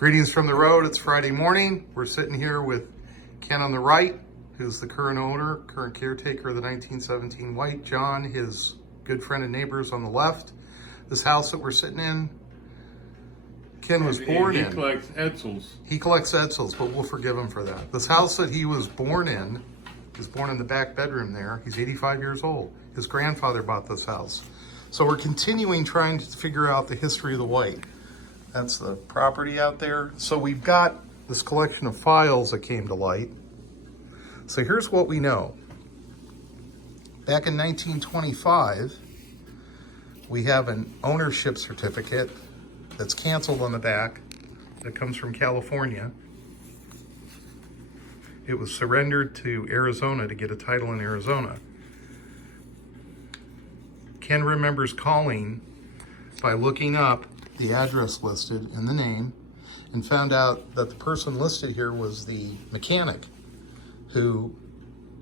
Greetings from the road. It's Friday morning. We're sitting here with Ken on the right, who's the current owner, current caretaker of the 1917 White. John, his good friend and neighbors on the left. This house that we're sitting in, Ken was born in. He collects Edsels. He collects Edsels, but we'll forgive him for that. This house that he was born in the back bedroom there. He's 85 years old. His grandfather bought this house. So we're continuing trying to figure out the history of the White. That's the property out there. So we've got this collection of files that came to light. So here's what we know. Back in 1925, we have an ownership certificate that's canceled on the back that comes from California. It was surrendered to Arizona to get a title in Arizona. Ken remembers calling by looking up the address listed and the name, and found out that the person listed here was the mechanic who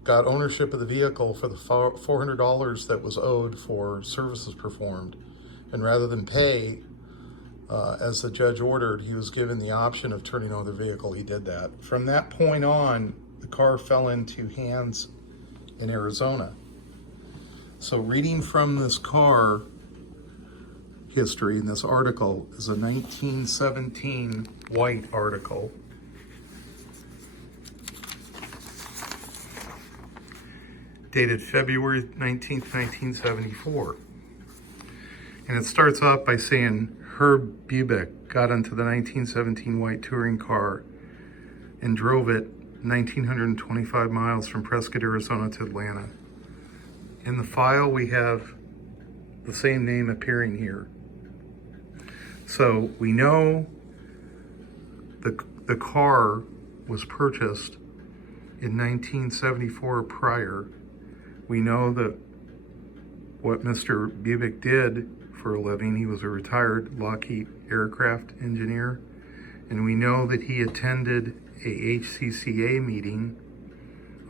got ownership of the vehicle for the $400 that was owed for services performed. And rather than pay, as the judge ordered, he was given the option of turning over the vehicle. He did that. From that point on, the car fell into hands in Arizona. So reading from this car history in this article is a 1917 White article. Dated February 19th, 1974. And it starts off by saying Herb Bubeck got into the 1917 White touring car and drove it 1,925 miles from Prescott, Arizona to Atlanta. In the file, we have the same name appearing here. So we know the car was purchased in 1974 or prior. We know that what Mr. Bubeck did for a living, he was a retired Lockheed aircraft engineer. And we know that he attended a HCCA meeting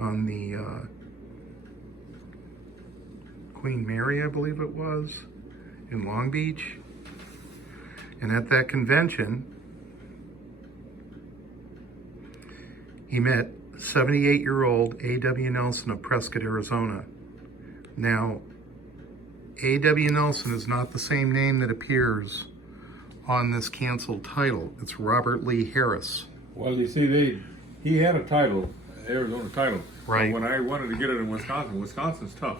on the Queen Mary, I believe it was, in Long Beach. And at that convention, he met 78-year-old A.W. Nelson of Prescott, Arizona. Now, A.W. Nelson is not the same name that appears on this canceled title. It's Robert Lee Harris. Well, you see, he had a title, Arizona title. Right. But when I wanted to get it in Wisconsin, Wisconsin's tough.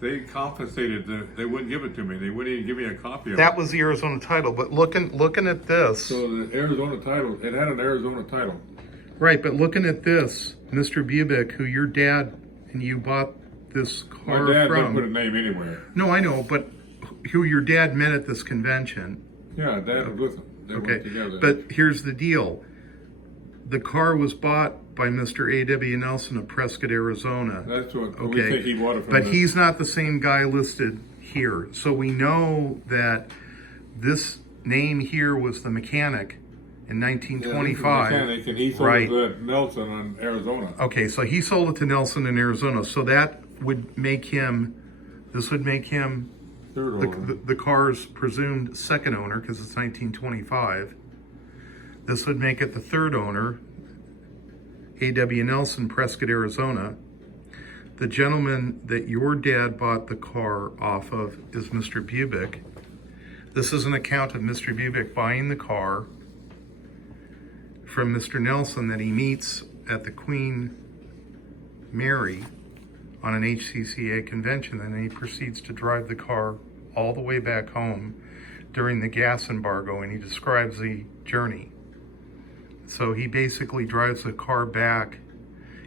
They compensated. They wouldn't give it to me. They wouldn't even give me a copy of it. That was the Arizona title, but looking at this. So the Arizona title, it had an Arizona title. Right, but looking at this, Mr. Bubeck, who your dad and you bought this car My dad from. didn't put a name anywhere. No, I know, but who your dad met at this convention. Yeah, Dad was with him. They Okay, went together. but here's the deal. The car was bought by Mr. A.W. Nelson of Prescott, Arizona. That's what we Okay, think he bought it from. but he's not the same guy listed here. So we know that this name here was the mechanic in 1925. Yeah, mechanic, and he sold right. it to Nelson in Arizona. Okay, so he sold it to Nelson in Arizona. So that would make him, this would make him Third owner. the car's presumed second owner because it's 1925. This would make it the third owner, A.W. Nelson, Prescott, Arizona. The gentleman that your dad bought the car off of is Mr. Bubeck. This is an account of Mr. Bubeck buying the car from Mr. Nelson that he meets at the Queen Mary on an HCCA convention, and then he proceeds to drive the car all the way back home during the gas embargo, and he describes the journey. So he basically drives the car back.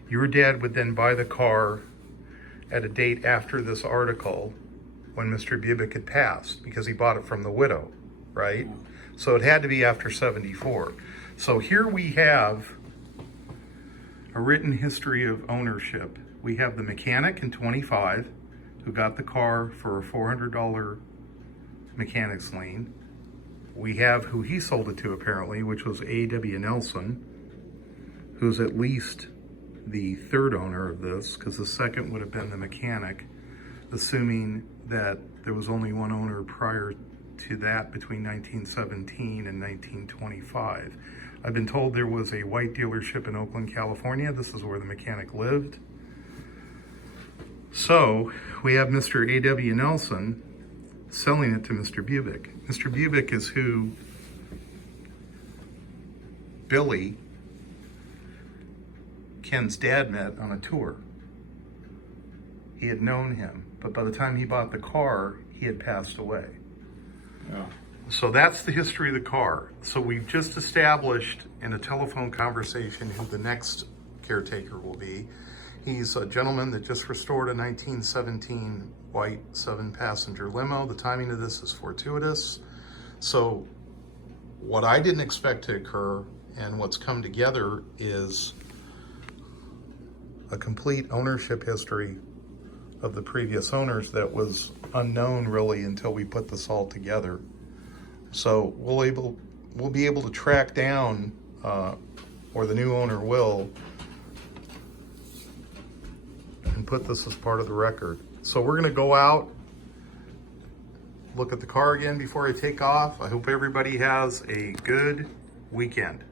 Your dad would then buy the car at a date after this article when Mr. Bubeck had passed, because he bought it from the widow, right? So it had to be after 74. So here we have a written history of ownership. We have the mechanic in 25 who got the car for a $400 mechanic's lien. We have who he sold it to apparently, which was A.W. Nelson, who's at least the third owner of this, because the second would have been the mechanic, assuming that there was only one owner prior to that between 1917 and 1925. I've been told there was a white dealership in Oakland, California. This is where the mechanic lived. So we have Mr. A.W. Nelson selling it to Mr. Bubick. Mr. Bubick is who Billy, Ken's dad, met on a tour. He had known him, but by the time he bought the car, he had passed away. Yeah. So that's the history of the car. So we've just established in a telephone conversation who the next caretaker will be. He's a gentleman that just restored a 1917 white 7-passenger limo. The timing of this is fortuitous. So what I didn't expect to occur and what's come together is a complete ownership history of the previous owners that was unknown really until we put this all together. So we'll be able to track down, or the new owner will, and put this as part of the record. So we're gonna go out, look at the car again before I take off. I hope everybody has a good weekend.